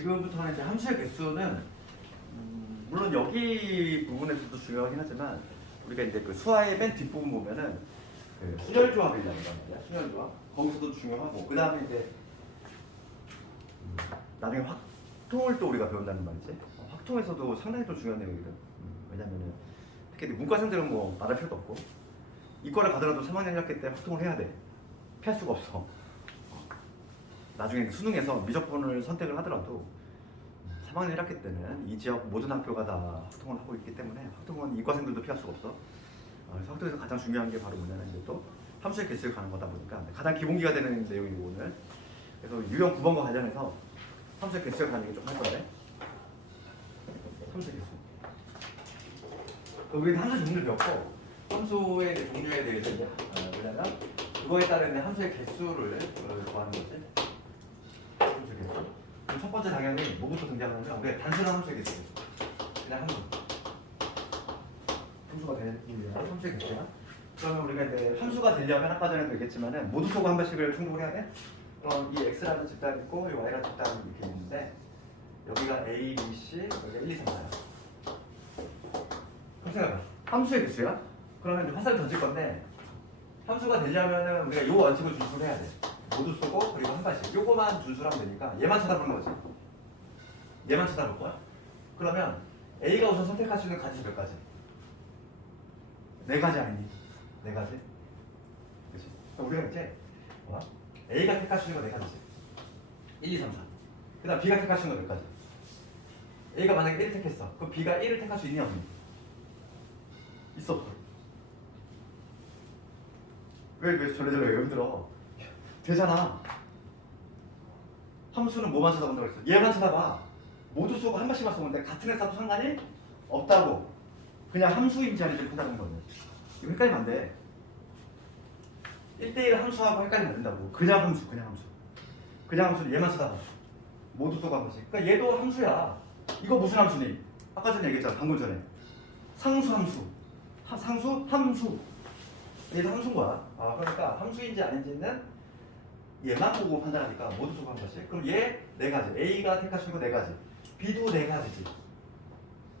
지금부터는 이제 함수의 개수는 물론 여기 부분에서도 중요하긴 하지만 우리가 이제 그 수화의 맨 뒷부분 보면은 그 순열 조합이라는 거 말이야. 순열 조합. 거기서도 중요하고 그 다음에 이제 나중에 확통을 또 우리가 배운다는 말이지. 확통에서도 상당히 또 중요한 내용이거든. 왜냐면은 특히 문과생들은 뭐 말할 필요도 없고 이과를 가더라도 3학년 1학기 때 확통을 해야 돼. 피할 수가 없어. 나중에 수능에서 미적분을 선택을 하더라도 3학년 1학기 때는 이 지역 모든 학교가 다 확통을 하고 있기 때문에 확통은 이과생들도 피할 수가 없어. 그래서 확통에서 가장 중요한 게 바로 뭐냐면 이제 또 함수의 개수에 가는 거다 보니까 가장 기본기가 되는 내용이고 오늘. 그래서 유형 9번과 관련해서 함수의 개수에 관한 얘기 좀 할 건데. 함수의 개수. 우리는 함수 종류를 배웠고 함수의 종류에 대해서 이제 뭐냐면 그거에 따른 함수의 개수를 구하는 거지. 함수의 개수. 그럼 첫 번째 당연히 뭐부터 등장하냐면 우리가 단순한 함수의 개수. 그냥 함수. 함수가 되는 함수의 개수야. 그러면 우리가 이제 함수가 되려면 아까 전에도 얘기했지만은 모두 쏘고 한 번씩을 충족을 해야 돼. 그럼 이 x라는 집단이 있고 이 y라는 집단이 이렇게 있는데 여기가 a, b, c, 여기가 1, 2, 3, 4야. 그럼 생각해봐. 함수의 개수야? 그러면 이제 화살을 던질 건데 함수가 되려면은 우리가 이 원칙을 준수를 해야 돼. 모두 쏘고 그리고 한 가지. 요거만 준수하면 되니까 얘만 쳐다보는 거지. 얘만 쳐다볼 거야. 그러면 a가 우선 선택할 수 있는 가지 몇 가지? 네 가지 아니니? 네 가지? 그렇지? 우리가 이제 뭐야? a가 택할 수 있는 거 네 가지지. 1, 2, 3, 4. 그 다음 b가 택할 수 있는 거 몇 가지? a가 만약에 1을 택했어. 그럼 b가 1을 택할 수 있냐 없니? 있어 없어? 왜 저래저래 왜 힘들어? 되잖아. 함수는 뭐만 쳐다본다고 했어? 얘만 쳐다봐. 모두 쏘고 한 번씩만 쏘면 돼. 같은 애 쏴도 상관이 없다고. 그냥 함수인지 아닌지 판단하는 거네. 이거 헷갈리면 안 돼. 1대1 함수하고 헷갈리면 안 된다고. 그냥 함수, 그냥 함수. 그냥 함수는 얘만 쳐다봐. 모두 쏘고 한 번씩. 그러니까 얘도 함수야. 이거 무슨 함수니? 아까 전에 얘기했잖아. 방금 전에. 상수 함수. 상수 함수. 얘도 함수인 거야. 그러니까 함수인지 아닌지는 얘만 보고 판단하니까 모두 쏘고 한 번씩. 그럼 얘 네 가지. A가 택할 수 있는 거 네 가지. B도 네 가지지.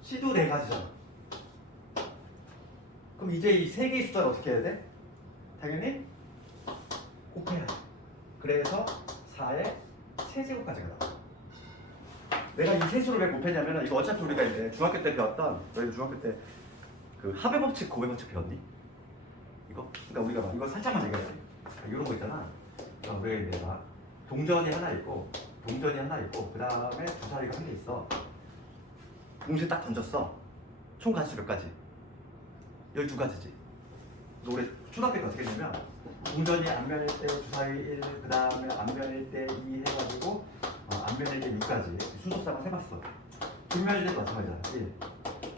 C도 네 가지잖아. 그럼 이제 이 세 개의 숫자를 어떻게 해야 돼? 당연히 곱해야 돼. 그래서 4의 세제곱까지가 나와. 내가 이 세수를 왜 곱했냐면 이거 어차피 우리가 이제 중학교 때 배웠던 너희 중학교 때 그 합의 법칙, 고백 법칙 배웠니? 이거? 그러니까 우리가 막 이거 살짝만 얘기하지. 이런 거 있잖아. 그러니까 우리가 이제 막 동전이 하나 있고 그 다음에 주사위가 한 개 있어. 동시에 딱 던졌어. 총 가지 몇 가지? 12가지지. 우리 초등학교 때 어떻게 했냐면 동전이 앞면일 때 주사위 1, 그 다음에 앞면일 때 2 해가지고 앞면일 때 6까지 순서상을 해봤어. 뒷면일 때도 마찬가지야. 1.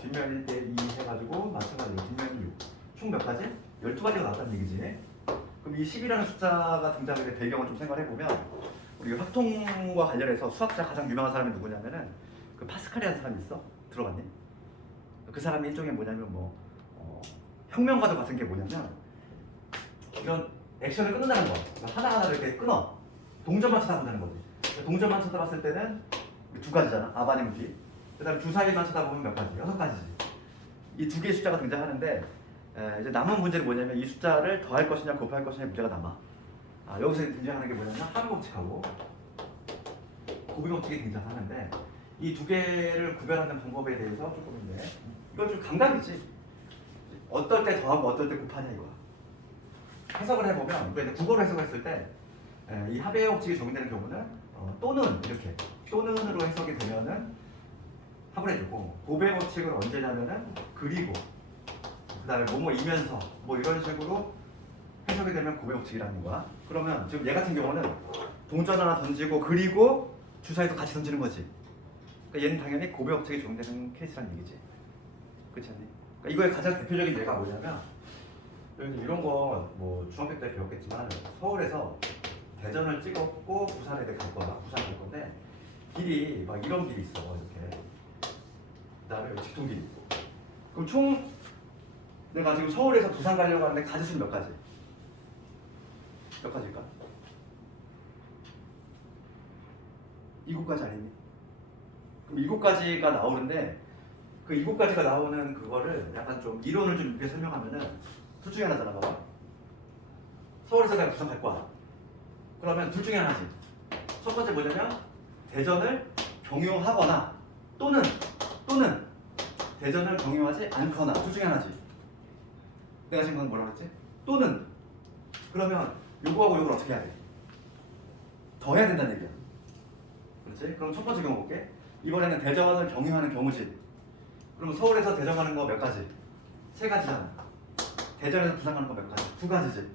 뒷면일 때 2 해가지고 마찬가지로 뒷면이 6. 총 몇 가지? 12가지가 나왔다는 얘기지. 그럼 이 10이라는 숫자가 등장할 때 배경을 좀 생각해보면 우리 확통과 관련해서 수학자 가장 유명한 사람이 누구냐면은 그 파스칼이라는 사람이 있어. 들어봤니? 그 사람이 일종의 뭐냐면 혁명가도 같은 게 뭐냐면 이런 액션을 끊는다는 거야. 그러니까 하나하나를 이렇게 끊어. 동전만 쳐다본다는 거지. 동전만 쳐다봤을 때는 두 가지잖아. 아바님 뒤. 그 다음에 주사위만 쳐다보면 몇 가지? 6가지지. 이 두 개의 숫자가 등장하는데 이제 남은 문제는 뭐냐면 이 숫자를 더할 것이냐 곱할 것이냐 문제가 남아. 여기서 등장하는 게 뭐냐면 합의 법칙하고 곱의 법칙이 등장하는데 이 두 개를 구별하는 방법에 대해서 조금인데 이건 좀 감각이지. 어떨 때 더하고 어떨 때 곱하냐 이거야. 해석을 해보면 우리가 국어로 해석했을 때 이 합의 법칙이 적용되는 경우는 또는 이렇게 또는으로 해석이 되면은 합을 해주고 곱의 법칙은 언제냐면은 그리고 그 다음에 뭐뭐이면서 뭐 이런 식으로 해석이 되면 곱의 법칙이라는 거야. 그러면 지금 얘 같은 경우는 동전 하나 던지고 그리고 주사위도 같이 던지는 거지. 그러니까 얘는 당연히 곱의 법칙이 적용되는 케이스라는 얘기지. 그렇지 않니? 그러니까 이거의 가장 대표적인 예가 뭐냐면 이런 거 뭐 중학교 때 배웠겠지만 서울에서 대전을 찍었고 부산에 갈 거야. 부산 갈 건데 길이 막 이런 길이 있어. 이렇게. 그다음에 직통길이 있고. 그럼 총 내가 지금 서울에서 부산 가려고 하는데 가지수는 몇 가지? 몇 가지일까? 7가지 아니니? 그럼 7가지가 나오는데 그 7가지가 나오는 그거를 약간 좀 이론을 좀 이렇게 설명하면은 둘 중에 하나잖아. 봐봐. 서울에서 내가 부산 갈 거야. 그러면 둘 중에 하나지. 첫 번째 뭐냐면 대전을 경유하거나 또는 대전을 경유하지 않거나 둘 중에 하나지. 내가 지금 방금 뭐라고 했지? 또는 그러면 요거하고 요걸 어떻게 해야 돼? 더 해야 된다는 얘기야. 그렇지? 그럼 첫 번째 경우 볼게. 이번에는 대전을 경유하는 경우지. 그럼 서울에서 대전 가는 거 몇 가지? 3가지잖아. 대전에서 부산 가는 거 몇 가지? 2가지지.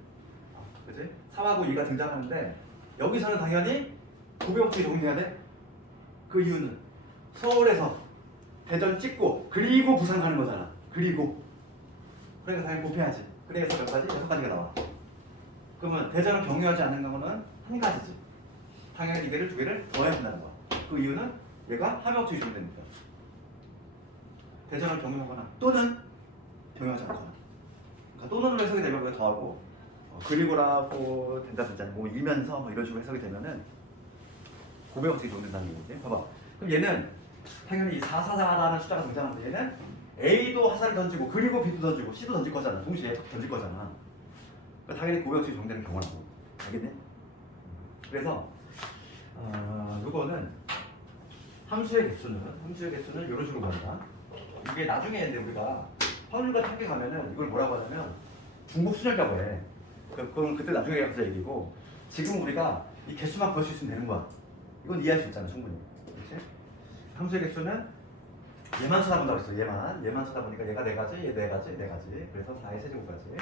그치? 3하고 2가 등장하는데 여기서는 당연히 고배법칙이 적용돼야 돼. 그 이유는 서울에서 대전 찍고 그리고 부산 가는 거잖아. 그리고 그러니까 당연히 곱해야지. 그래서 몇 가지? 6가지가 나와. 그러면 대전을 경유하지 않는 거는 한 가지지. 당연히 이개를 2개를 더해야 된다는 거야. 그 이유는 얘가 합의법칙이 적용됩니다. 대전을 경유하거나 또는 경유하지 않거나. 그러니까 또는으로 해석이 되면 우리가 더하고 그리고라고 된다든지 뭐 이면서 뭐 이런 식으로 해석이 되면은 고배법칙이 적용된다는 얘기지. 봐봐. 그럼 얘는 당연히 444라는 숫자가 등장하는데 얘는 A도 화살을 던지고 그리고 B도 던지고 C도 던질 거잖아. 동시에 던질 거잖아. 그러니까 당연히 고배법칙이 적용되는 경우라고. 알겠네? 그래서 이거는 함수의 개수는 이런 식으로 구한다. 이게 나중에 이제 우리가 확률 같은 학교 가면은 이걸 뭐라고 하냐면 중복순열이라고 해. 그건 그때 나중에 가서 얘기고 지금 우리가 이 개수만 구할 수 있으면 되는 거야. 이건 이해할 수 있잖아 충분히. 그렇지? 함수의 개수는 얘만 쳐다본다고 했어. 얘만 쳐다보니까 얘가 4가지, 얘 4가지, 4가지. 그래서 4의 세제곱까지.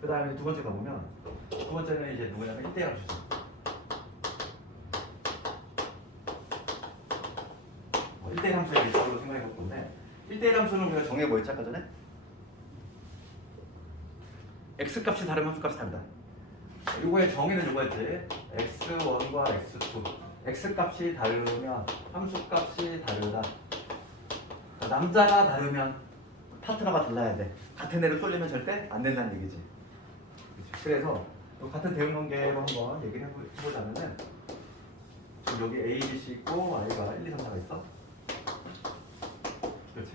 그 다음에 두 번째 가보면 두 번째는 이제 누구냐면 1대1 함수지. 1대1 함수의 일식으로 생각해 볼 건데 1대1 함수는 우리가 정해 뭐였지 아까 전에? x값이 다르면 함수값이 다르다. 이거의 정의는 이거였지. x1과 x2 x값이 다르면 함수값이 다르다. 그러니까 남자가 다르면 파트너가 달라야 돼. 같은 애를 쏠리면 절대 안 된다는 얘기지. 그치? 그래서 같은 대응 관계로 한번 얘기를 해보자면은 지금 여기 A, B, C 있고 I가 1, 2, 3, 4가 있어. 그렇지.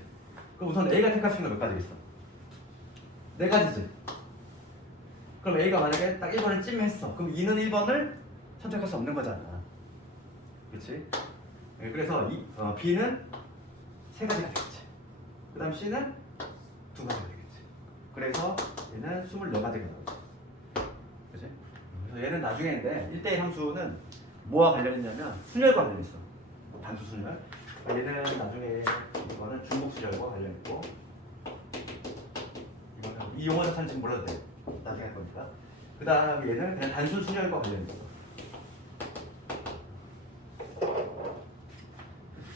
그럼 우선 A가 택하신 거 몇 가지 있어? 4가지지. 그럼 A가 만약에 딱 1번을 찜했어. 그럼 2는 1번을 선택할 수 없는 거잖아. 그렇지? 그래서 B는 3가지가 되겠지. 그 다음 C는 2가지가 되겠지. 그래서 얘는 24가지가 나오지. 그렇지? 그래서 얘는 나중에인데 1대1 함수는 뭐와 관련있냐면 순열과 관련있어. 단수 순열. 얘는 나중에 이거는 중복 순열과 관련있고 이거는 이 용어 자체는 지금 몰라도 돼. 나중에 할 거니까. 그 다음에 얘는 그냥 단순 순열과 관련있어.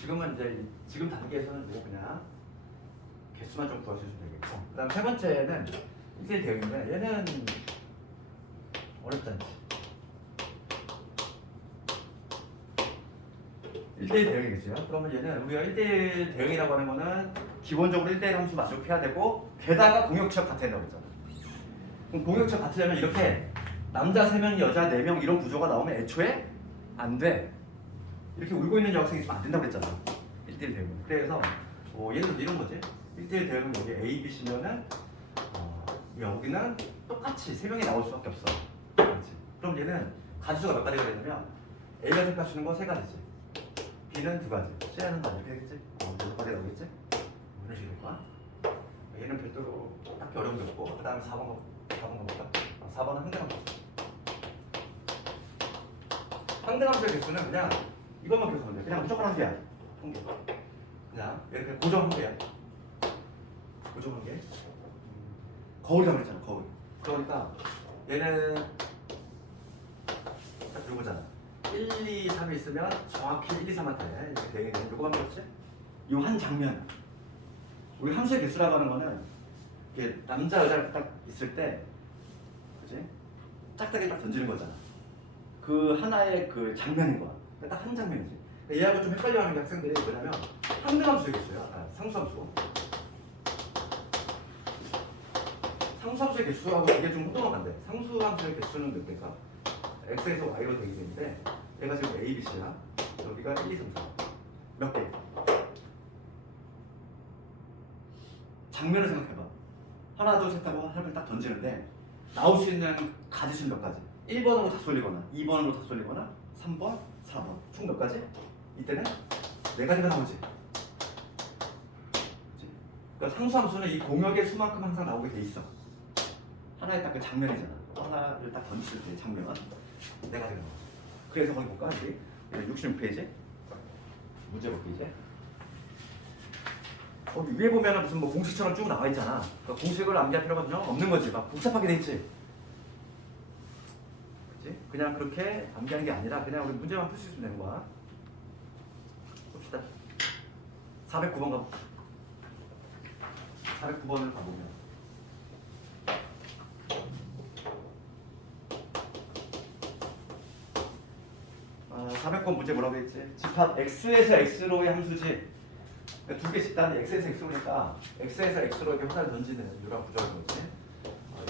지금은 이제 지금 단계에서는 뭐 그냥 개수만 좀 구하시면 되겠고. 그 다음 세 번째는 1대1 대응인데 얘는 어렵지 않지. 1대1 대응이겠죠. 그러면 얘는 우리가 1대1 대응이라고 하는 거는 기본적으로 1대1 함수 만족해야 되고 게다가 공역치역 같아야 된다고 했잖아. 그럼 공역치역 같으려면 이렇게 남자 3명, 여자 4명 이런 구조가 나오면 애초에 안 돼. 이렇게 울고 있는 여학생이 있으면 안 된다고 했잖아. 1대1 대응은. 그래서 예를 들어 이런 거지. 1대1 대응은 여기 A, B, C면은 여기는 똑같이 3명이 나올 수밖에 없어. 그렇지. 그럼 얘는 가지수가 몇 가지가 되냐면 A가 택하시는 거 3가지지. B는 2가지. C는 거 이렇게 되겠지? 6가지 나오겠지? 이런 식으로 될 거야. 얘는 별도로 딱히 어려운 게 없고 그 다음에 4번 볼까? 4번은 항등함수. 항등함수의 개수는 그냥 이것만 기억하면 돼. 그냥 무조건 한 개야. 한 개. 그냥 이렇게 고정 한 개야. 고정 한 개. 거울이라고 했잖아. 거울. 그러니까 얘는 딱 이거잖아. 1, 2, 3이 있으면 정확히 1, 2, 3한테 이렇게 되겠네. 요거만 그렇지? 요 한 장면. 우리 함수의 개수라고 하는 거는 이게 남자 여자가 딱 있을 때, 그지? 짝짝이 딱 던지는 거잖아. 그 하나의 그 장면인 거야. 딱 한 장면이지. 얘하고 좀 헷갈려하는 게 학생들이 뭐냐면 상등함수의 개수야. 상수함수. 상수함수의 개수하고 이게 좀 혼동하면 안 돼. 상수함수의 개수는 몇 개일까? x에서 y로 되게 되는데 얘가 지금 a, b, c야. 여기가 1, 2, 3, 4. 몇 개? 장면을 생각해봐. 하나 둘 셋 하고 하나를 딱 던지는데 나올 수 있는 가지수는 몇 가지? 1번으로 다 쏠리거나 2번으로 다 쏠리거나 3번, 4번 총 몇 가지? 이때는 네 가지가 나오지. 그치? 그러니까 상수함수는 이 공역의 수만큼 항상 나오게 돼 있어. 하나의 딱 그 장면이잖아. 하나를 딱 던질 때 장면 네 가지가 나와. 그래서 거기 볼까? 여기 66페이지 문제 볼게 이제. 거기 위에 보면은 무슨 뭐 공식처럼 쭉 나와 있잖아. 그러니까 공식을 암기할 필요가 전혀 없는 거지. 막 복잡하게 돼 있지. 그치? 그냥 그렇게 암기하는 게 아니라 그냥 우리 문제만 풀 수 있으면 되는 거야. 봅시다. 409번 가볼까? 409번을 가보면 400번 문제 뭐라고 했지? 집합 x에서 x로의 함수지. 그러니까 두 개씩 다는 x에서 x로니까 x에서 x로 이렇게 하나를 던지는 유라 구조인 거지.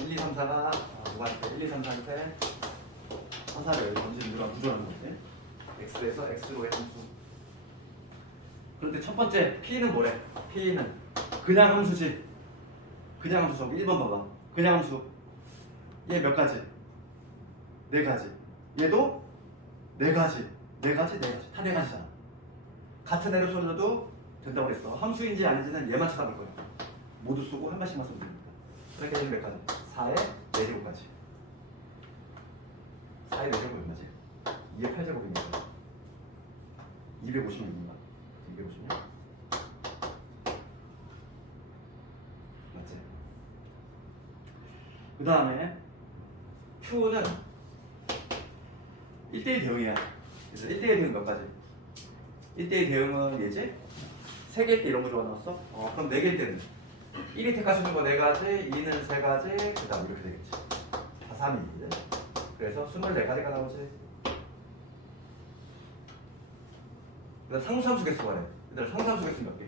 1, 2, 3, 4가 누구한테 1, 2, 3, 4한테 화살을 던지는 유라 구조라는 거지. x에서 x로의 함수. 그런데 첫 번째 p는 뭐래? p는 그냥 함수지. 그냥 함수 저기 1번 봐봐. 그냥 함수. 얘 몇 가지? 네 가지. 얘도 네 가지. 네 가지, 네 가지. 다 네 가지잖아. 같은 애로 쏠려도 된다고 그랬어. 함수인지 아닌지는 얘만 찾아볼 거야. 모두 쓰고 한 가지만 쓰면 됩니다. 그러니까 얘는 몇 가지? 4의 4제곱까지. 4의 4제곱 얼마지? 2의 8제곱이니까 256인가? 256? 맞지? 그 다음에 Q는 1대1 대응이야. 그래서 1대1 대응 몇 가지? 1대1 대응은 얘지? 3개일 때 이런 거 좋아 나왔어? 그럼 4개일 때는 1이 택하시는 거 4가지, 2는 3가지, 그 다음 이렇게 되겠지. 4, 3, 2. 그래서 24가지가 나오지. 그 다음 상수함수 개수 말해. 그 다음 상수함수 개수 몇 개?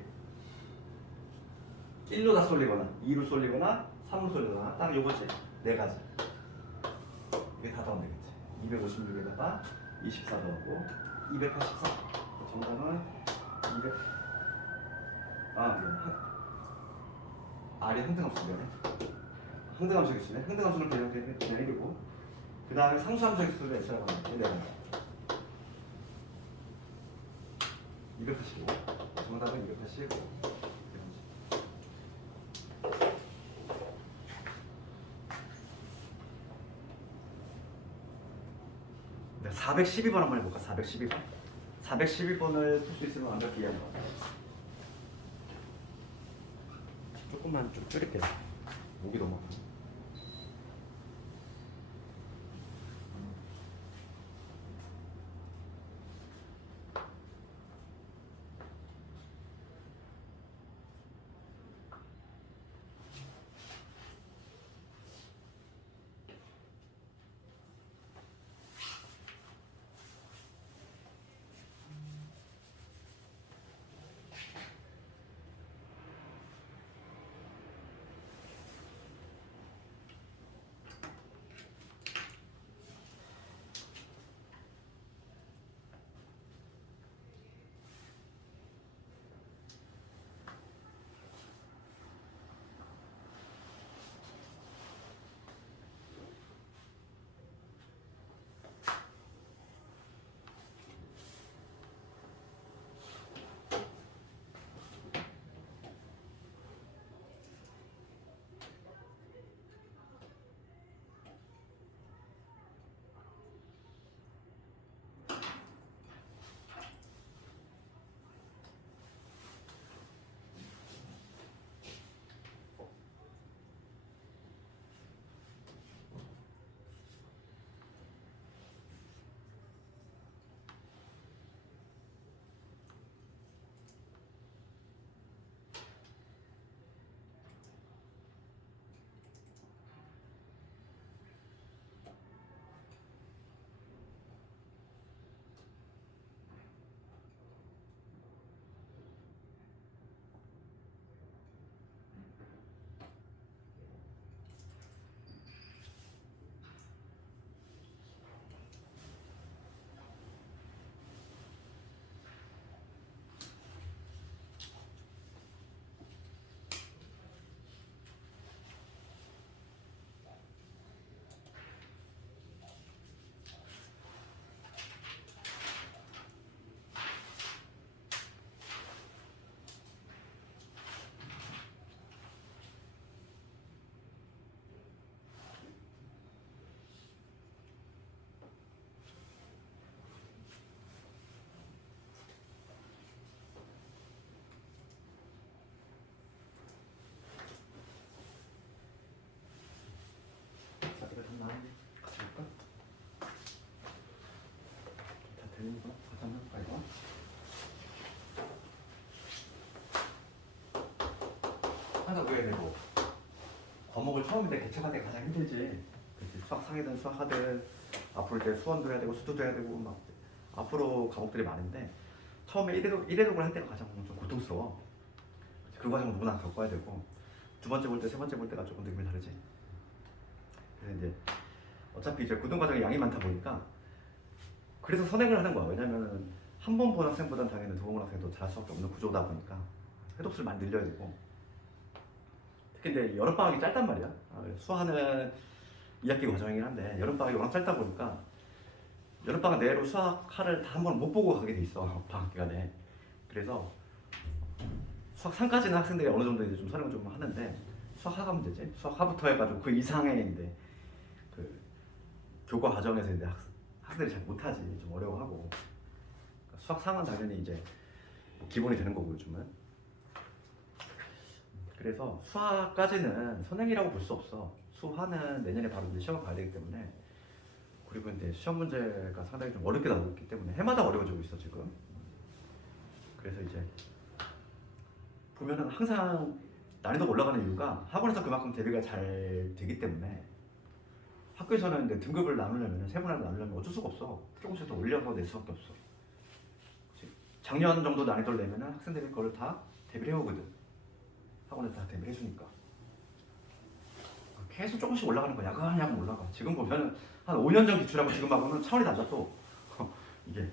1로 다 쏠리거나 2로 쏠리거나 3로 쏠리거나 딱 요거지. 4가지. 이게 다 더하면 되겠지. 256에다가 24 더하고 284. 정답은 200. 미안. R이 항등함수네. 항등함수 개수네. 항등함수는 그냥 1이고 그 다음에 상수함수 개수를 X라고 하는데 285. 정답은 285. 412번 한번 해볼까? 412번. 412번을 풀 수 있으면 완벽히 이해할 것 같아. 조금만 좀 줄일게요. 목이 너무 아파. 수학을 외워야 되고 과목을 처음인데 개척할 때 가장 힘들지. 그치? 수학 상이든 수학하든 앞으로 이제 수원도 해야 되고 수도도 해야 되고 막 앞으로 과목들이 많은데 처음에 1회독을 할 때가 가장 좀 고통스러워. 그 과정 누구나 겪어야 되고 두 번째 볼 때, 세 번째 볼 때가 조금 느낌이 다르지. 그래서 이제 어차피 이제 고등 과정에 양이 많다 보니까 그래서 선행을 하는 거야. 왜냐면은 한 번 본 학생보다는 당연히 두 번 본 학생도 잘할 수밖에 없는 구조다 보니까 회독수를 많이 늘려야 되고 특히 이제 여름방학이 짧단 말이야. 수학하는 2학기 과정이긴 한데 여름방학이 워낙 짧다 보니까 여름방학 내로 수학하를 다 한 번 못 보고 가게 돼 있어. 방학 기간에. 그래서 수학 3까지는 학생들이 어느 정도 이제 좀 설명을 좀 하는데 수학하가 문제지. 수학하부터 해가지고 그 이상의 이제 그 교과 과정에서 이제 학생들이 잘 못하지. 좀 어려워하고 수학 상은 당연히 이제 뭐 기본이 되는 거고 요즘은. 그래서 수학까지는 선행이라고 볼 수 없어. 수화는 내년에 바로 이제 시험을 봐야 되기 때문에 그리고 이제 시험 문제가 상당히 좀 어렵게 나오고 있기 때문에 해마다 어려워지고 있어 지금. 그래서 이제 보면은 항상 난이도가 올라가는 이유가 학원에서 그만큼 대비가 잘 되기 때문에 학교에서는 이제 등급을 나누려면 세분화를 나누려면 어쩔 수가 없어. 조금씩 더 올려서 낼 수밖에 없어. 그치? 작년 정도 난이도를 내면은 학생들이 그걸 다 대비를 해오거든. 학원에서 다 대비를 해주니까. 계속 조금씩 올라가는 거야. 야금야금 올라가. 지금 보면은 한 5년 전 기출하고 지금하고는 차원이 달라 또. 이게.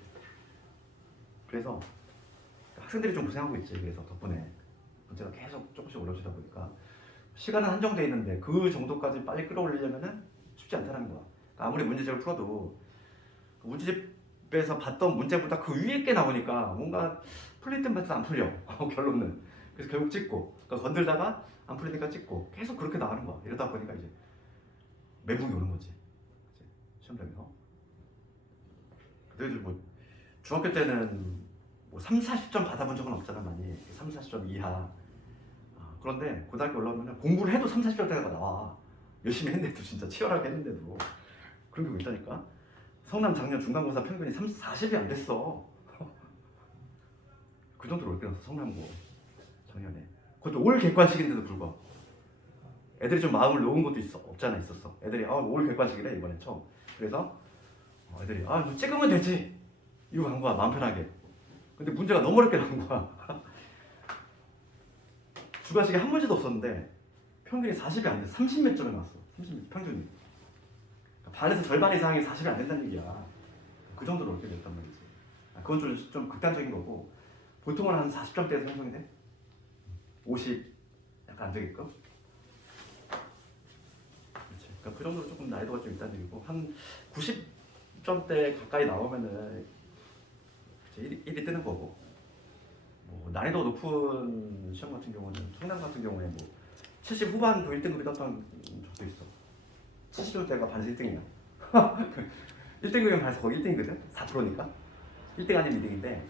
그래서 학생들이 좀 고생하고 있지. 그래서 덕분에 문제가 계속 조금씩 올라오다 보니까 시간은 한정돼 있는데 그 정도까지 빨리 끌어올리려면은 쉽지 않다는 거야. 그러니까 아무리 문제집을 풀어도 문제집에서 봤던 문제보다 그 위에 게 나오니까 뭔가 풀릴 때마다 안 풀려. 결론은. 그래서 결국 찍고 그러니까 건들다가 안 풀리니까 찍고 계속 그렇게 나가는 거야. 이러다 보니까 이제 멘붕이 오는 거지. 시험장에서. 너희들 뭐 중학교 때는 뭐 3, 40점 받아본 적은 없잖아 많이. 3, 40점 이하. 그런데 고등학교 올라오면 공부를 해도 3, 40점대가 나와. 열심히 했는데도 진짜 치열하게 했는데도 그런 경우 있다니까. 성남 작년 중간고사 평균이 40이 안 됐어. 그 정도로 어렵게 나왔어 성남고 작년에. 그것도 올 객관식인데도 불구하고 애들이 좀 마음을 놓은 것도 있었어. 애들이 올 객관식이래 이번에 처음. 그래서 애들이 너 찍으면 되지 이거 간 거야 마음 편하게. 근데 문제가 너무 어렵게 나온 거야. 주관식에 한 문제도 없었는데 평균이 40이 안 돼. 30 몇 점이 나왔어. 30 평균이. 그러니까 반에서 절반 이상이 40이 안 된다는 얘기야. 그 정도로 어렵게 됐단 말이지. 그건 좀 극단적인 거고 보통은 한 40점대에서 형성이 돼. 50 약간 안 되게끔. 그렇지. 그러니까 그 정도로 조금 난이도가 좀 있다는 얘기고 한 90점대 가까이 나오면은 1이 뜨는 거고. 뭐 난이도 높은 시험 같은 경우는 성남 같은 경우에 뭐 70 후반도 1등급이 떴던 적도 있어. 70점대가 반에서 1등이야. 1등급이면 반에서 거의 1등이거든. 4%니까 1등 아니면 2등인데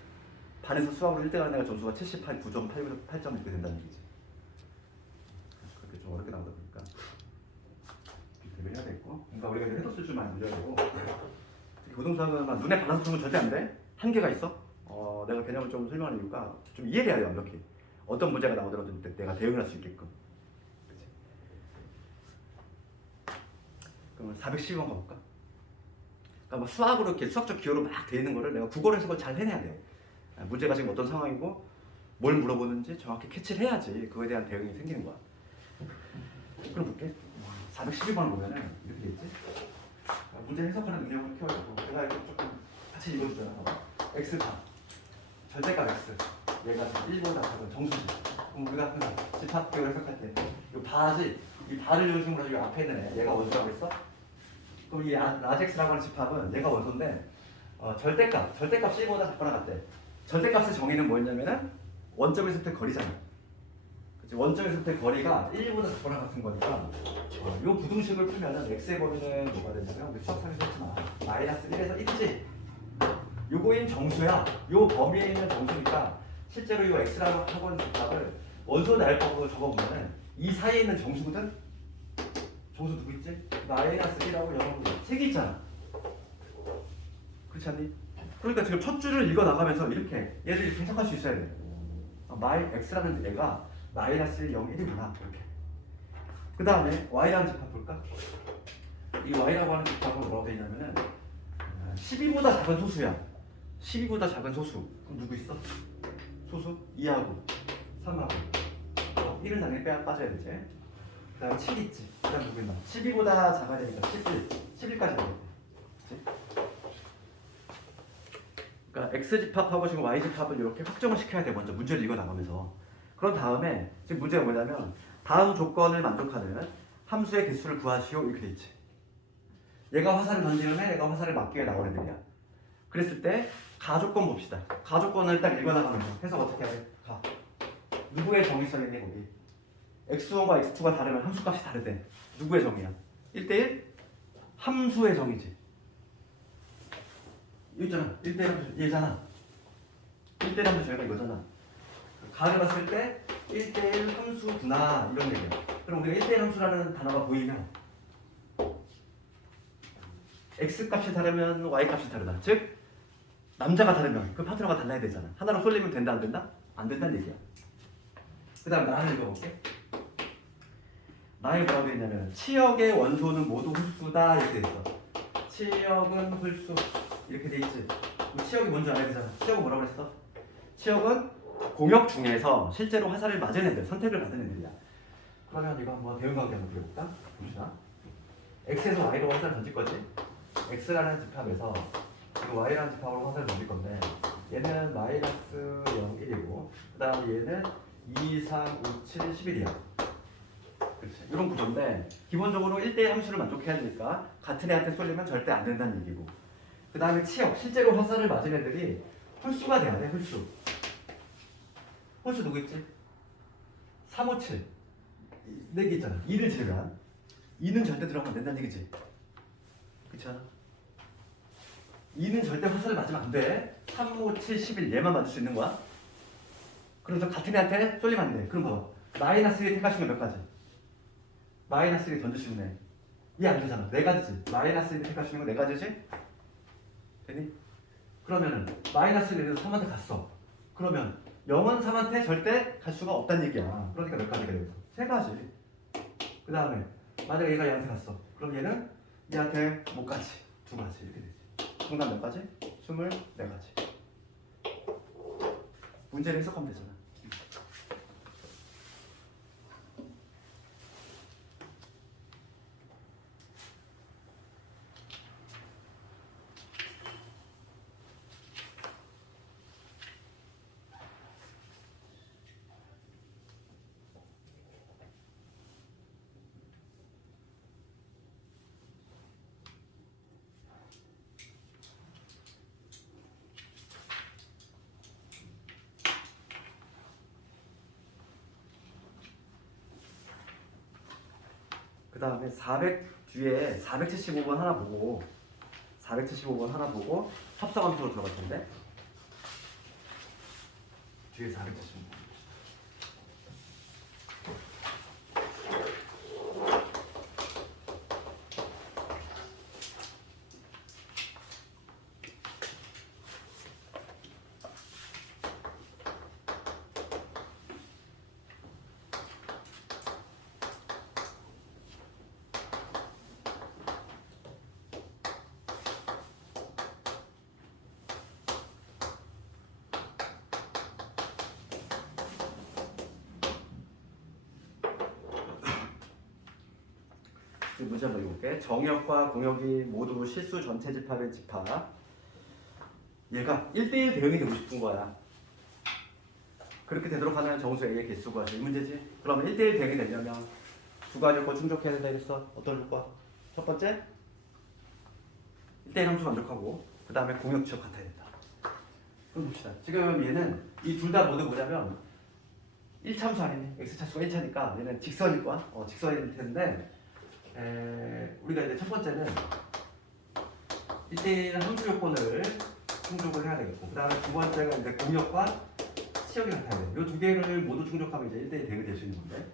반에서 수학으로 1등하는 애가 점수가 78, 9점, 8점 이렇게 된다는 얘기지. 그렇게 좀 어렵게 나오다 보니까 대비를 해야 되겠고, 그러니까 우리가 이제 해독 수준 많이 늘려야 되고, 고등수학은 눈에 받아서 쓰면 절대 안 돼. 한계가 있어. 내가 개념을 좀 설명하는 이유가 좀 이해를 해야 돼 완벽히. 어떤 문제가 나오더라도 내가 대응을 할 수 있게끔. 그치? 그럼 412번 가볼까? 그러니까 뭐 수학으로 이렇게 수학적 기호로 막 돼 있는 거를 내가 국어로 해석을 잘 해내야 돼. 문제가 지금 어떤 상황이고 뭘 물어보는지 정확히 캐치를 해야지 그거에 대한 대응이 생기는 거야. 그럼 볼게. 412번을 보면은 이렇게 돼 있지? 문제 해석하는 능력을 키워야 되고 내가 이거 조금 같이 읽어주잖아. x값 절대값 x 얘가 1보다 작은 정수지. 그럼 우리가 항상 집합기호를 해석할 때 이 바지, 이 바를 중심으로 해서 이 앞에 있는 애 얘가 원소라고 했어? 그럼 이 라지 x라고 하는 집합은 얘가 원소인데 절대값 1보다 작거나 같대. 절대값의 정의는 뭐였냐면은 원점에서부터 거리잖아. 그치? 원점에서부터 거리가 1보다 작거나 같은 거니까 이 부등식을 풀면은 x의 범위는 뭐가 되냐면 우리 수학상에서 했지만 마이너스 1에서 1이지. 요거인 정수야. 요 범위에 있는 정수니까 실제로 이 x라고 하고 있는 집합을 원소 나열법으로 적어보면은 이 사이에 있는 정수거든. 정수 누구 있지? 마이너스 1하고 0하고 3개 있잖아. 그렇지 않니? 그러니까 지금 첫 줄을 읽어 나가면서 이렇게 얘를 이렇게 해석할 수 있어야 돼. x라는 얘가 마이너스 0, 1이구나. 이렇게. 그 다음에 y라는 집합 볼까? 이 y라고 하는 집합은 뭐라고 되어 있냐면은 12보다 작은 소수야. 12보다 작은 소수. 그럼 누구 있어? 소수? 2하고 3하고 1은 당연히 빠져야 되지. 그 다음에 7 있지. 그 다음 누구 있나? 12보다 작아야 되니까 11까지 가야 돼. 그치? 그러니까 x집합하고 지금 y집합을 이렇게 확정을 시켜야 돼. 먼저 문제를 읽어 나가면서. 그런 다음에 지금 문제가 뭐냐면 다음 조건을 만족하는 함수의 개수를 구하시오 이렇게 돼 있지. 얘가 화살을 던지면 얘가 화살을 맞기 위해 나오는 애들이야. 그랬을 때 가조건 봅시다. 가조건을 일단 읽어 나가면서 해석 어떻게 해야 돼? 가. 누구의 정의 써있니 거기? x1과 x2가 다르면 함수값이 다르대. 누구의 정의야? 1대1? 함수의 정의지. 여기 있잖아. 1대1 함수 얘잖아. 1대1 함수 저희가 이거잖아. 가를 봤을 때 1대1 함수구나 이런 얘기야. 그럼 우리가 1대1 함수라는 단어가 보이면 x값이 다르면 y값이 다르다. 즉 남자가 다르면 그 파트너가 달라야 되잖아. 하나로 쏠리면 된다 안 된다? 안 된다는 얘기야. 그 다음 나를 읽어볼게. 나에 뭐라고 되어있냐면 치역의 원소는 모두 홀수다 이렇게 돼있어. 치역은 홀수 이렇게 돼있지. 치역이 뭔지 알아야 되잖아. 치역은 뭐라고 그랬어? 치역은 공역 중에서 실제로 화살을 맞은 애들, 선택을 받은 애들이야. 그러면 이거 한번 대응관계 한번 그려볼까? 봅시다. x에서 y로 화살을 던질 거지. x라는 집합에서 그리고 y라는 집합으로 화살을 던질 건데 얘는 마이너스 0, 1이고 그 다음에 얘는 2, 3, 5, 7, 11이야. 그렇지. 이런 구조인데 기본적으로 1대1 함수를 만족해야 되니까 같은 애한테 쏠리면 절대 안 된다는 얘기고 그 다음에 치역, 실제로 화살을 맞은 애들이 홀수가 돼야 돼. 홀수. 홀수 누구 있지? 3, 5, 7 4개 있잖아. 2를 지르면 2는 절대 들어가면 안 된다는 얘기지. 그렇지 않아? 2는 절대 화살을 맞으면 안 돼. 3, 5, 7, 11 얘만 맞을 수 있는 거야. 그래서 같은 애한테 쏠리면 안 돼. 그럼 봐봐. 마이너스 1 택하시면 몇 가지? 마이너스 1 던질 수 있는 애. 이해 안 되잖아. 4가지지. 마이너스 1 택하시는 거 4가지지? 되니? 그러면은 마이너스 1에서 3한테 갔어. 그러면 0은 3한테 절대 갈 수가 없다는 얘기야. 그러니까 몇 가지가 되겠어? 3가지. 그 다음에 만약에 얘가 얘한테 갔어. 그럼 얘는 얘한테 못 가지. 2가지 이렇게 되지. 정답 몇 가지? 24가지. 문제를 해석하면 되잖아. 그 다음에 400 뒤에 475번 하나 보고 475번 하나 보고 합성함수로 들어갈 텐데 뒤에 475번 문제 한번 읽어볼게. 정역과 공역이 모두 실수 전체 집합의 집합. 얘가 1대1 대응이 되고 싶은 거야. 그렇게 되도록 하는 정수 A의 개수가 이 문제지. 그러면 1대1 대응이 되려면 두 가지 요건 충족해야 된다 했어. 어떤 요건? 첫 번째 1대1 함수 만족하고 그 다음에 공역 지역 같아야 된다. 그럼 봅시다. 지금 얘는 이 둘 다 모두 뭐냐면 1차함수 아니니? x차수가 1차니까 얘는 직선일 거야. 직선일 텐데 우리가 이제 첫 번째는 1대1 함수 요건을 충족을 해야 되겠고 그 다음에 두 번째가 이제 공역과 치역이 같아야 돼. 이 두 개를 모두 충족하면 이제 1대1 대응이 될 수 있는 건데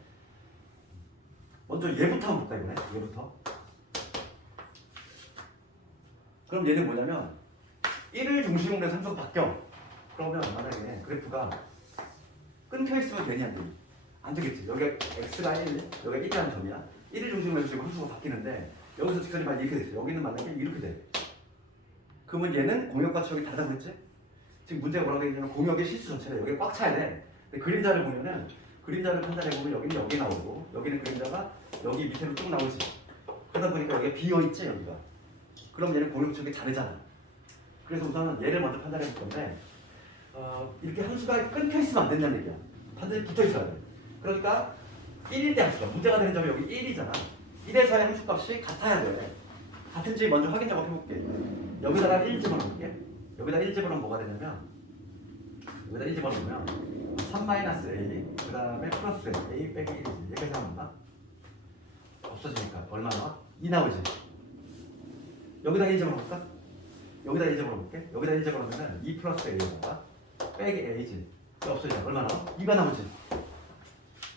먼저 얘부터 한번 볼까 이번에? 얘부터. 그럼 얘는 뭐냐면 1을 중심으로 해서 함수가 바뀌어. 그러면 만약에 그래프가 끊겨 있으면 되니 안 되니? 안 되겠지. 여기가 x가 1, 여기가 1이라는 점이야. 1을 중심으로 해서 지금 함수가 바뀌는데 여기서 직선이 만약 이렇게 됐어. 여기는 만약에 이렇게 돼. 그러면 얘는 공역과 지역이 다르다고 그랬지? 지금 문제가 뭐라고 되냐면 공역의 실수 전체래. 여기 꽉 차야 돼. 근데 그림자를 보면은 그림자를 판단해보면 여기는 여기 나오고 여기는 그림자가 여기 밑으로 쭉 나오지. 그러다 보니까 여기가 비어있지 여기가. 그럼 얘는 공역 지역이 다르잖아. 그래서 우선은 얘를 먼저 판단해 볼 건데 이렇게 함수가 끊겨 있으면 안 된다는 얘기야. 반드시 붙어 있어야 돼. 그러니까 1일 때 함수가 문제가 되는 점이 여기 1이잖아. 1에서의 함수값이 같아야 돼. 같은지 먼저 확인 작업해볼게. 여기다가 1 집어넣을게. 여기다 1 집어넣으면 뭐가 되냐면 여기다 1 집어넣으면 3-a 그 다음에 플러스 a 빼기 1이지. 여기까지 나온다. 없어지니까 얼마 나와? 2 나오지. 여기다 1 집어넣을까? 여기다 1 집어넣을게. 여기다 1 집어넣으면 2 플러스 a에다가 빼기 a지. 없어지니까 얼마 나와? 2가 나오지.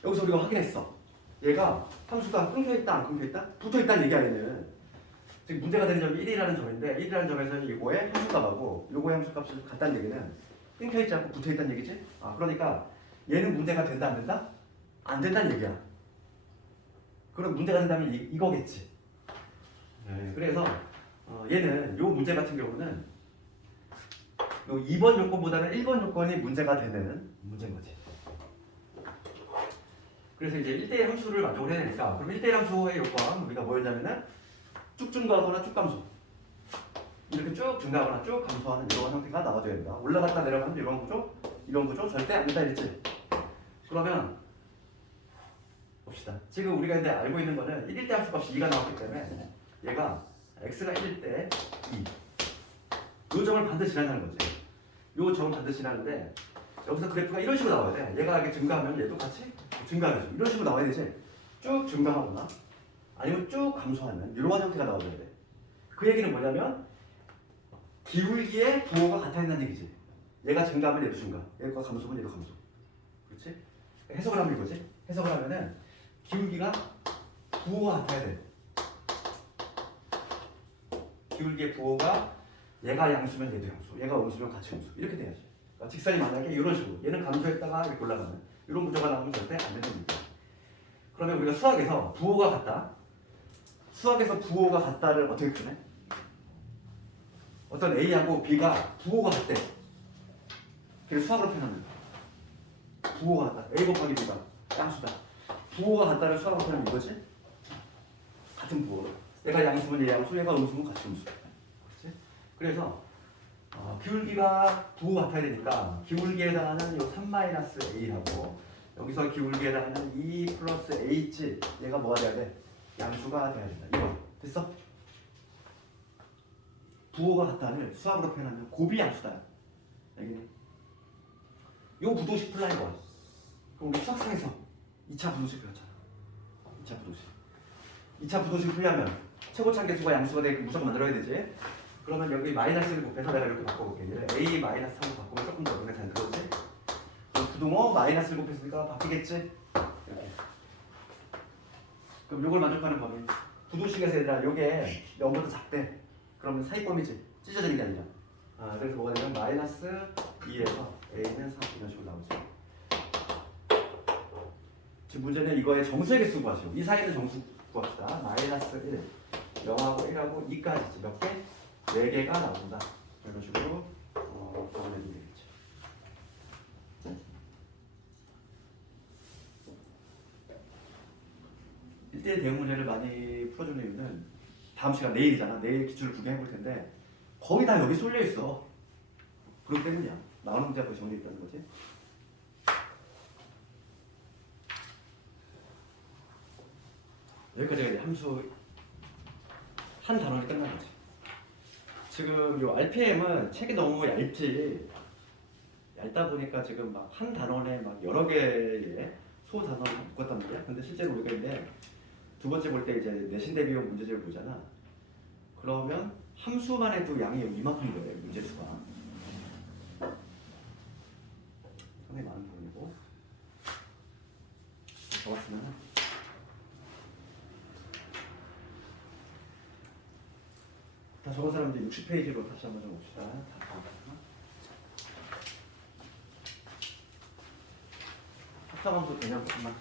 여기서 우리가 확인했어. 얘가 함수가 끊겨있다 안 끊겨있다? 붙어있다는 얘기야 얘는. 지금 문제가 되는 점이 1이라는 점인데 1이라는 점에서는 이거의 함수값하고 요거의 함수값이 같다는 얘기는 끊겨있지 않고 붙어있다는 얘기지? 그러니까 얘는 문제가 된다 안 된다? 안 된다는 얘기야. 그럼 문제가 된다면 이거겠지. 네, 그래서 얘는 요 문제 같은 경우는 요 2번 요건보다는 1번 요건이 문제가 되는 문제인 거지. 그래서 이제 1대1 함수를 만족을 해야 되니까 그럼 1대1 함수의 요건 우리가 뭐였냐면은 쭉 증가하거나 쭉 감소 이렇게 쭉 증가하거나 쭉 감소하는 이런 형태가 나와줘야 된다. 올라갔다 내려가는 이런 구조 절대 안 된다 이랬지. 그러면 봅시다. 지금 우리가 이제 알고 있는 거는 1일 때 함수 값이 2가 나왔기 때문에 얘가 x가 1일 때 2. 요 점을 반드시 지나는 거지. 요 점을 반드시 지나는데 여기서 그래프가 이런 식으로 나와야 돼. 얘가 이렇게 증가하면 얘도 같이 증가하죠. 이런 식으로 나와야 되지. 쭉 증가하거나 아니면 쭉 감소하는 이러한 형태가 나와줘야 돼. 그 얘기는 뭐냐면 기울기의 부호가 같아야 된다는 얘기지. 얘가 증가하면 얘도 증가, 얘가 감소하면 얘도 감소. 그렇지? 해석을 하면 이거지. 해석을 하면은 기울기가 부호가 같아야 돼. 기울기의 부호가 얘가 양수면 얘도 양수, 얘가 음수면 같이 음수 이렇게 돼야지. 그러니까 직선이 만약에 이런 식으로 얘는 감소했다가 이렇게 올라가는 이런 구조가 나오면 절대 안 된다는 얘기야. 그러면 우리가 수학에서 부호가 같다. 수학에서 부호가 같다를 어떻게 표현해? 어떤 A하고 B가 부호가 같대. 그래서 수학으로 표현하는 거야. 부호가 같다. A 곱하기 B가 양수다. 부호가 같다를 수학으로 표현하면 이거지? 같은 부호로. 얘가 양수면 얘 양수, 얘가 음수면 같이 음수. 그렇지? 그래서 기울기가 부호가 같아야 되니까 기울기에 해당하는 요 3-a하고 여기서 기울기에 해당하는 2 플러스 h 얘가 뭐가 돼야 돼? 양수가 돼야 된다. 이거 됐어? 부호가 같다를 수학으로 표현하면 고비양수다. 알겠니? 요 부도식 풀라인 거야. 그럼 우리 수학상에서 2차 부도식 배웠잖아. 2차 부도식. 2차 부도식 풀려면 최고차계수가 양수가 되게 무조건 만들어야 되지. 그러면 여기 마이너스를 곱해서 내가 이렇게 바꿔볼게. 얘를 a 마이너스 3로 바꾸면 조금 더 어렵게 잘 들어오지? 부동어 마이너스를 곱했으니까 바뀌겠지? 이렇게. 그럼 요걸 만족하는 범위. 부도식에서 얘들아 요게 0보다 작대. 그러면 사이범위지. 찢어지는 게 아니라. 그래서 뭐가 되냐면 마이너스 2에서 a는 3 이런 식으로 나오지. 지금 문제는 이거의 정수의 개수 구하시오. 이 사이는 정수 구합시다. 마이너스 1, 0하고 1하고 2까지 몇 개? 4개가 나온다. 이런 식으로 구하면 되겠죠. 1대1 대응 문제를 많이 풀어주는 이유는 다음 시간 내일이잖아. 내일 기출을 2개 해볼 텐데 거의 다 여기 쏠려 있어. 그렇기 때문이야. 나오는 문제가 거의 정해져 있다는 거지. 여기까지 함수 한 단원이 끝난 거지. 지금 요 RPM은 책이 너무 얇다 보니까 지금 막 한 단원에 막 여러 개의 소 단원을 묶었단 말이야. 근데 실제로 우리가 이제 두 번째 볼 때 이제 내신 대비용 문제집을 보잖아. 그러면 함수만 해도 양이 이만큼 거예요. 문제수가 상당히 많은 부분이고 적었으면 다 적은 사람 이제 60페이지로 다시 한번 적읍시다. 합성함수 개념 조금만.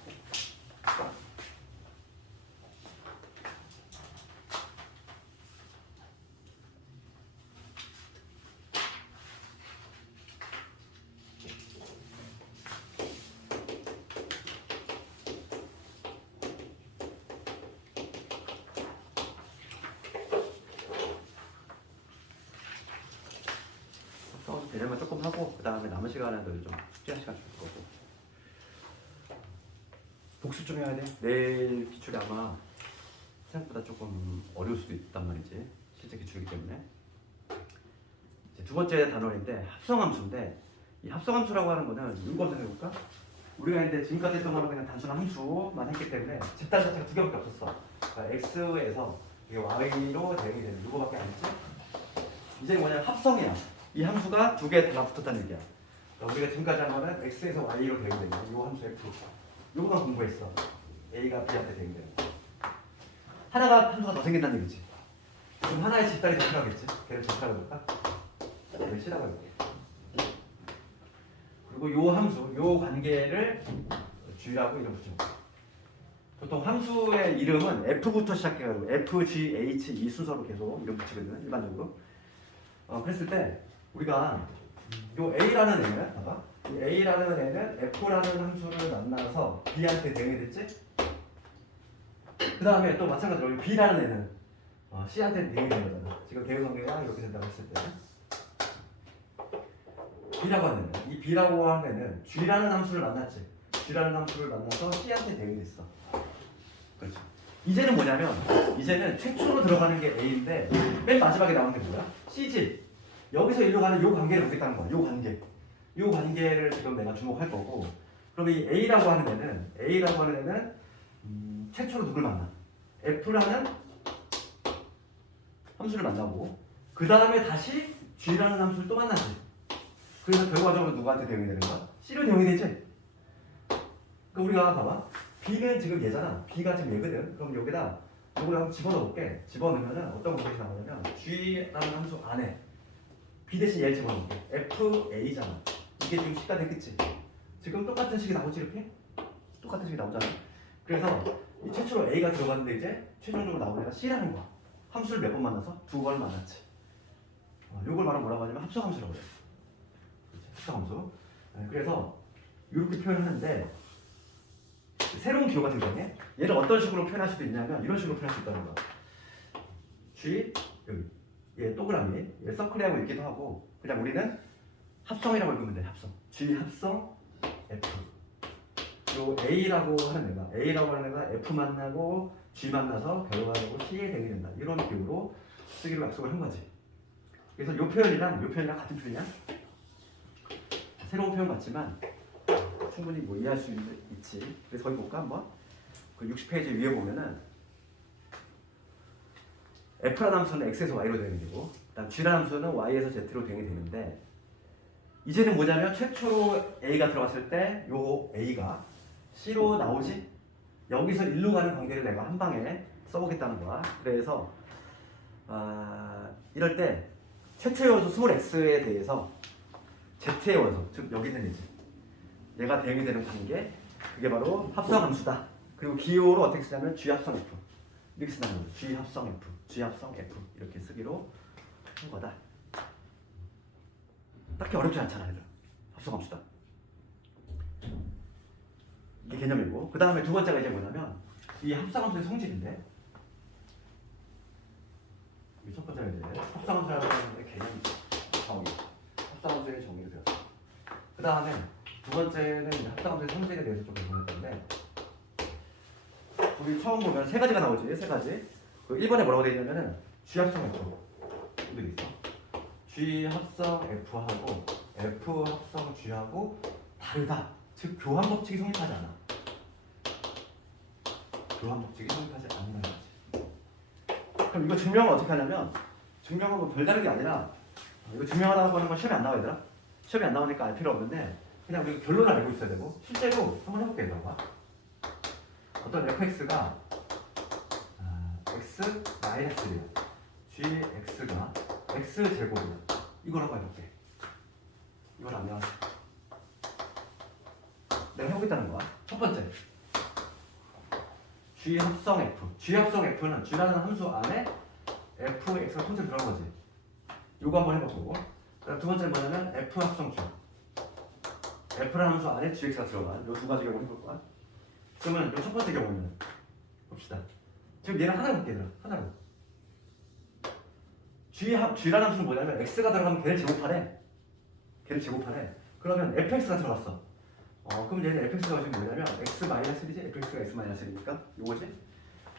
대략만 조금 하고 그 다음에 남은 시간에도 좀 숙제 한 시간 줄 거고 복습 좀 해야 돼. 내일 기출이 아마 생각보다 조금 어려울 수도 있단 말이지. 실제 기출이기 때문에. 이제 두 번째 단원인데 합성함수인데 이 합성함수라고 하는 거는 이걸 생각해볼까? 우리가 이제 지금까지 했던 거는 그냥 단순한 함수만 했기 때문에 집단 자체가 두 개밖에 없었어. 그러니까 x에서 이게 y로 대응이 되는 이거밖에 안 했지. 이제 뭐냐면 합성이야. 이 함수가 두 개 다 붙었다는 얘기야. 우리가 지금까지 한 거는 x에서 y로 대응되는 거. 이 함수 f. 요거만 공부했어. a가 b한테 대응되는 거. 하나가 함수가 더 생긴다는 얘기지. 그럼 하나의 집단이 더 필요하겠지. 걔를 접하고 볼까? 얘를 C라고 해볼게. 그리고 요 함수, 요 관계를 G라고 이름 붙여. 보통 함수의 이름은 F부터 시작해가지고 F, G, H 이 순서로 계속 이름 붙이거든 일반적으로. 그랬을 때 우리가 요 A라는 애는 봐봐. 이 A라는 애는 F라는 함수를 만나서 B한테 대응이 됐지? 그 다음에 또 마찬가지로 B라는 애는 C한테 대응이 된 거잖아. 지금 대응 관계가 이렇게 된다고 했을 때 B라고 하는 애, 이 B라고 하는 애는 G라는 함수를 만났지. G라는 함수를 만나서 C한테 대응이 됐어. 그렇죠. 이제는 뭐냐면 이제는 최초로 들어가는 게 A인데 맨 마지막에 나오는 게 뭐야? C지. 여기서 일로 가는 요 관계를 보겠다는 거야. 요 관계. 요 관계를 지금 내가 주목할 거고. 그럼 이 A라고 하는 애는 최초로 누굴 만나? F라는 함수를 만나고 그 다음에 다시 G라는 함수를 또 만나지. 그래서 결과적으로 누구한테 대응이 되는 거야? C로 대응이 되지. 그럼 우리가 봐봐. B는 지금 얘잖아. B가 지금 얘거든. 그럼 여기다 이걸 한번 집어넣을게. 집어넣으면은 어떤 것이 나오냐면 G라는 함수 안에 B 대신 얘를 집어넣을게. FA잖아. 이게 지금 C가 됐겠지. 지금 똑같은 식이 나오지 이렇게? 똑같은 식이 나오잖아. 그래서 이 최초로 A가 들어갔는데 이제 최종적으로 나오는 애가 C라는 거야. 함수를 몇 번 만나서? 두 번 만났지. 요걸 말하면 뭐라고 하냐면 합성함수라고 그래. 합성함수. 그래서 이렇게 표현하는데 새로운 기호가 등장해. 얘를 어떤 식으로 표현할 수도 있냐면 이런 식으로 표현할 수 있다는 거야. G 여기 얘 동그라미 얘 서클이라고 읽기도 하고 그냥 우리는 합성이라고 읽으면 돼. 합성. G 합성 F. 요 A라고 하는 애가 F 만나고 G 만나서 결과적으로 C에 대응이 된다. 이런 기호로 쓰기로 약속을 한 거지. 그래서 요 표현이랑 같은 표현이야. 새로운 표현 같지만 충분히 뭐 이해할 수 있지. 그래서 거기 볼까 한번. 그 60페이지 위에 보면은 F라는 함수는 X에서 Y로 대응이 되고 그다음 G라는 함수는 Y에서 Z로 대응이 되는데 이제는 뭐냐면 최초로 A가 들어갔을 때 요 A가 C로 나오지. 여기서 일로 가는 관계를 내가 한 방에 써보겠다는 거야. 그래서 이럴 때 최초의 원소 스몰 x에 대해서 z의 원소, 즉 여기 있는 애지. 얘가 대응이 되는 관계, 그게 바로 합성함수다. 그리고 기호로 어떻게 쓰냐면 G 합성 F 이렇게 쓴다는 거죠. G 합성 F, G 합성 F 이렇게 쓰기로 한 거다. 딱히 어렵지 않잖아, 얘들아. 합성함수다. 이게 개념이고, 그 다음에 두 번째가 이제 뭐냐면 이 합성함수의 성질인데, 이 첫 번째가 이제 합성함수라고 하는 개념 정의, 합성함수의 정의가 되었어. 그 다음에 두 번째는 이제 합성함수의 성질에 대해서 좀 공부할 건데, 우리 처음 보면 세 가지가 나오지, 세 가지. 그 1번에 뭐라고 되어 있냐면은 G 합성 F 이렇게 돼 있어. G 합성 F하고 F 합성 G하고 다르다. 즉 교환 법칙이 성립하지 않아. 교환 법칙이 성립하지 않는다는 거지. 그럼 이거 증명을 어떻게 하냐면 증명은 뭐 별다른 게 아니라 이거 증명하라고 하는 건 시험에 안 나와 얘들아. 시험에 안 나오니까 알 필요 없는데 그냥 우리가 결론을 알고 있어야 되고 실제로 한번 해볼게 얘들아. 어떤 fx가 x-1이야. gx가 x제곱이야. 이걸 한번 해볼게. 이걸 하면 내가 해보겠다는 거야. 첫 번째, G 합성 F. G 합성 F는 G라는 함수 안에 fx가 통째로 들어간 거지. 요거 한번 해보고. 그다음 두 번째는 뭐냐면 F 합성 G. F라는 함수 안에 gx가 들어간 요 두 가지 경우 해볼 거야. 그러면 요 첫 번째 경우는 봅시다. 지금 얘를 하나로 볼게, 얘들아. 하나로. G라는 함수는 뭐냐면 x가 들어가면 걔를 제곱하래. 걔를 제곱하래. 그러면 fx가 들어갔어. 그럼 얘는 fx가 지금 뭐냐면 x-1이지? fx가 x-1이니까 요거지?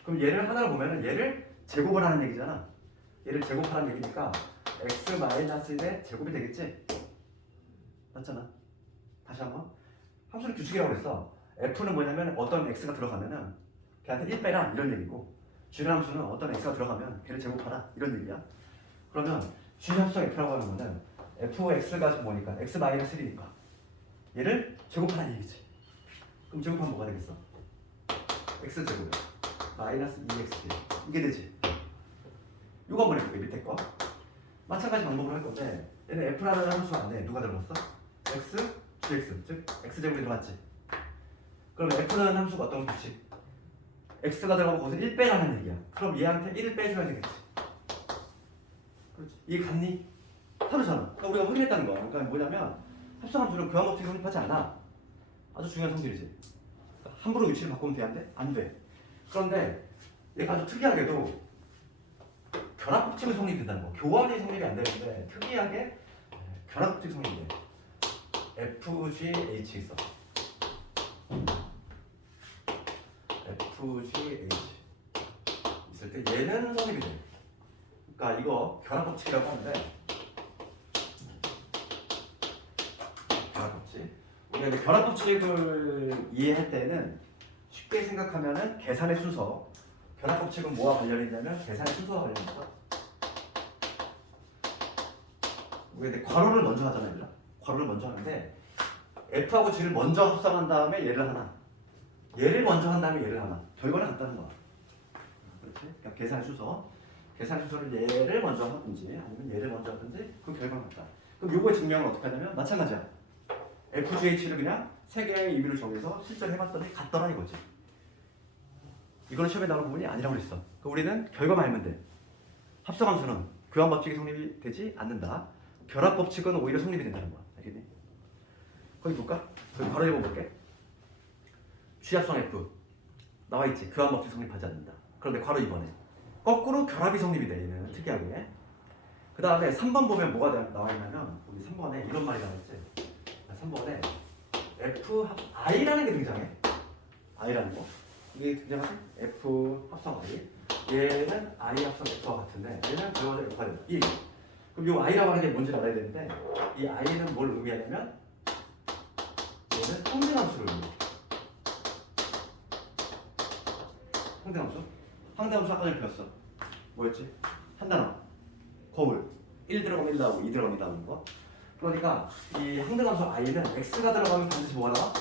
그럼 얘를 하나로 보면은 얘를 제곱을 하는 얘기잖아. 얘를 제곱하라는 얘기니까 x-1의 제곱이 되겠지? 맞잖아. 다시 한번. 함수를 규칙이라고 그랬어. f는 뭐냐면 어떤 x가 들어가면은 걔한테 1 빼라 이런 얘기고, g라는 함수는 어떤 x가 들어가면 걔를 제곱하라 이런 얘기야. 그러면 g 합성 f라고 하는 거는 fx가 뭐니까 x-1이니까 얘를 제곱하라는 얘기지. 그럼 제곱하면 뭐가 되겠어? x제곱에 마이너스 2x 이게 되지. 이거 한번 해볼게. 밑에 거 마찬가지 방법으로 할 건데, 얘는 f라는 함수 안에 누가 들어갔어? x, gx, 즉 x제곱이 들어갔지. 그럼 f는 함수가 어떤 규칙? x가 들어가면 거기서 1 빼라는 얘기야. 그럼 얘한테 1을 빼줘야 되겠지. 그렇지. 이게 같니? 다르잖아. 그러니까 우리가 확인했다는 거야. 그러니까 뭐냐면 합성함수는 교환법칙이 성립하지 않아. 아주 중요한 성질이지. 그러니까 함부로 위치를 바꾸면 돼, 안 돼? 안 돼. 그런데 얘가 아주 특이하게도 결합법칙은 성립된다는 거. 교환이 성립이 안 되는데 특이하게 결합법칙 성립이 돼. FGH 있어. FGH 있을 때 얘는 성립이 돼. 그러니까 이거 결합법칙이라고 하는데, 결합법칙. 우리가 이제 결합법칙을 이해할 때는 쉽게 생각하면은 계산의 순서. 결합법칙은 뭐와 관련이 있냐면 계산의 순서와 관련이 있어. 우리가 이제 괄호를 먼저 하잖아요, 얘들아. 괄호를 먼저 하는데 F하고 G를 먼저 합성한 다음에 얘를 하나, 얘를 먼저 한 다음에 얘를 하나. 결과는 같다는 거야. 그렇지? 그러니까 계산의 순서. 계산의 순서를 얘를 먼저 하든지 아니면 얘를 먼저 하든지 그 결과는 같다. 그럼 요거의 증명은 어떻게 하냐면 마찬가지야. FGH를 그냥 세 개의 의미를 정해서 실제로 해봤더니 같더라 이거지. 이거는 시험에 나오는 부분이 아니라고 그랬어. 그러니까 우리는 결과만 알면 돼. 합성함수는 교환법칙이 성립이 되지 않는다. 결합법칙은 오히려 성립이 된다는 거야. 알겠니? 거기 볼까? 거기 바로 해볼게. G합성 F 나와있지. 교환법칙 성립하지 않는다. 그런데 괄호 2번에 거꾸로 결합이 성립이 돼. 얘는 특이하게. 그 다음에 3번 보면 뭐가 나와있냐면 우리 3번에 이런 말이 나와있지. 3번에 F I라는 게 등장해. I라는 거. 이게 등장하지? F 합성 I. 얘는 I 합성 F와 같은데 얘는 결과적으로 F가 된다. 1. 그럼 이 I라고 하는 게 뭔지를 알아야 되는데, 이 I는 뭘 의미하냐면 얘는 상대함수를 의미해. 상대함수? 상대함수 아까 전에 배웠어. 뭐였지? 한 단어. 거울. 1 들어가면 1 나오고 2 들어가면 2 나오는 거. 그러니까 이 항등함수 I는 X가 들어가면 반드시 뭐가 나와?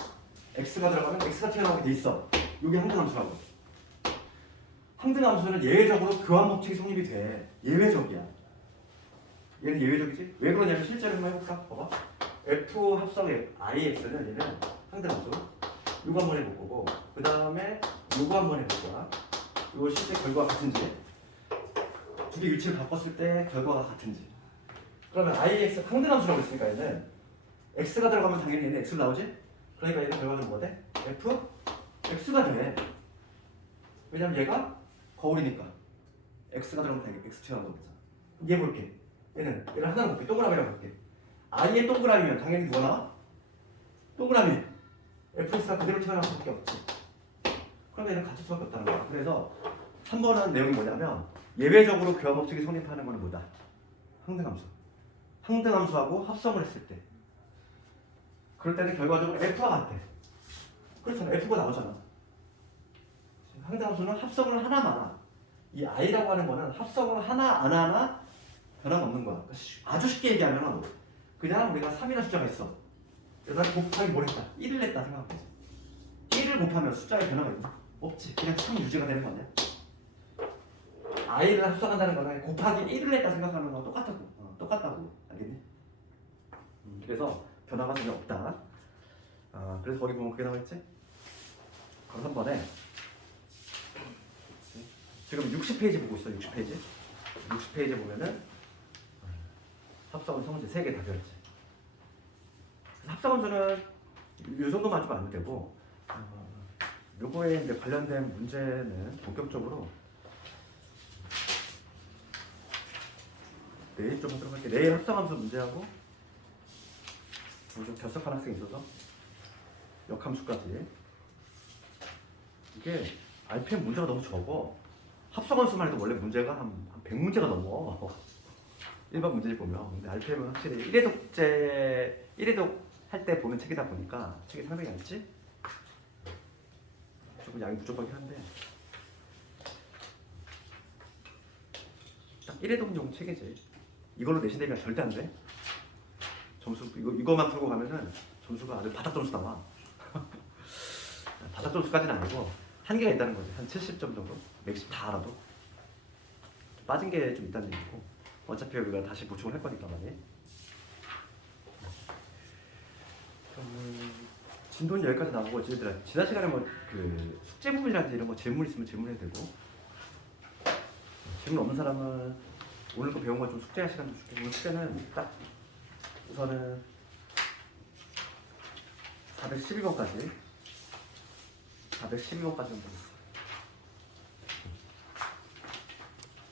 X가 들어가면 X가 튀어나오게 돼 있어. 이게 항등함수라고. 항등함수는 예외적으로 교환법칙이 성립이 돼. 예외적이야. 얘는 예외적이지? 왜 그러냐면 실제로 한번 해볼까? 봐봐. F 합성 IX는 얘는 항등함수. 이거 한번 해볼 거고, 그 다음에 이거 한번 해볼 거야. 이거 실제 결과가 같은지, 두 개 위치를 바꿨을 때 결과가 같은지. 그러면 IX 항등함수라고 했으니까 얘는 X가 들어가면 당연히 얘는 X로 나오지? 그러니까 얘는 결과는 뭐가 돼? F X가 돼. 왜냐면 얘가 거울이니까 X가 들어가면 당연히 X 튀어나오는 거잖아. 얘 볼게. 얘를 하나로 볼게. 동그라미라고 볼게. I의 동그라미면 당연히 누가 나와? 동그라미. FX가 그대로 튀어나올 수밖에 없지. 그러면 얘는 같을 수밖에 없다는 거야. 그래서 3번은 내용이 뭐냐면 예외적으로 교환법칙이 성립하는 거는 뭐다? 항등함수. 항등함수하고 합성을 했을 때, 그럴 때는 결과적으로 F와 같아. 그렇잖아. F가 나오잖아. 항등함수는 합성을 하나 마나. 이 I라고 하는 거는 합성을 하나 안 하나 변함없는 거야. 아주 쉽게 얘기하면 그냥 우리가 3이라는 숫자가 있어. 그래서 곱하기 뭘 했다? 1을 냈다 생각하면 되지. 1을 곱하면 숫자에 변화가 있나? 없지. 그냥 3 유지가 되는 거 아니야? I를 합성한다는 거는 곱하기 1을 냈다 생각하는 거랑 똑같다고. 알겠니? 그래서 변화가 전혀 없다. 아, 그래서 거기 보면 그게 나와있지? 바로 3번에 지금 60페이지 보고 있어. 60페이지 60페이지 보면은 합성원 성질 3개 다 그렸지. 그래서 합성원수는 이 정도만 좀 알면 되고 요거에 이제 관련된 문제는 본격적으로 내일 좀 하도록 할게. 내일 합성함수 문제하고 좀 결석한 학생이 있어서 역함수까지. 이게 RPM 문제가 너무 적어. 합성함수만 해도 원래 문제가 한 100문제가 넘어. 일반 문제를 보면. 근데 RPM은 확실히 1회독 할 때 보는 책이다 보니까 책이 상당히 얇지? 조금 양이 부족하긴 한데 딱 1회독용 책이지. 이걸로 내신 대비가 절대 안 돼. 점수 이거만 풀고 가면은 점수가 아주 바닥 점수 나와. 바닥 점수까지는 아니고 한계가 있다는 거지. 한 70점 정도. 맥심 다 알아도 빠진 게 좀 있다는 얘기고. 어차피 우리가 다시 보충을 할 거니까 많이. 진도는 여기까지 나오고 얘들아 지난 시간에 뭐 그 숙제 부분이라든지 이런 거 질문 있으면 질문해도 되고 질문 없는 사람은 오늘 거 배운 거 좀 숙제할 시간도 줄게. 오늘 숙제는 딱 우선은 412번까지 412번까지 좀 보겠습니다.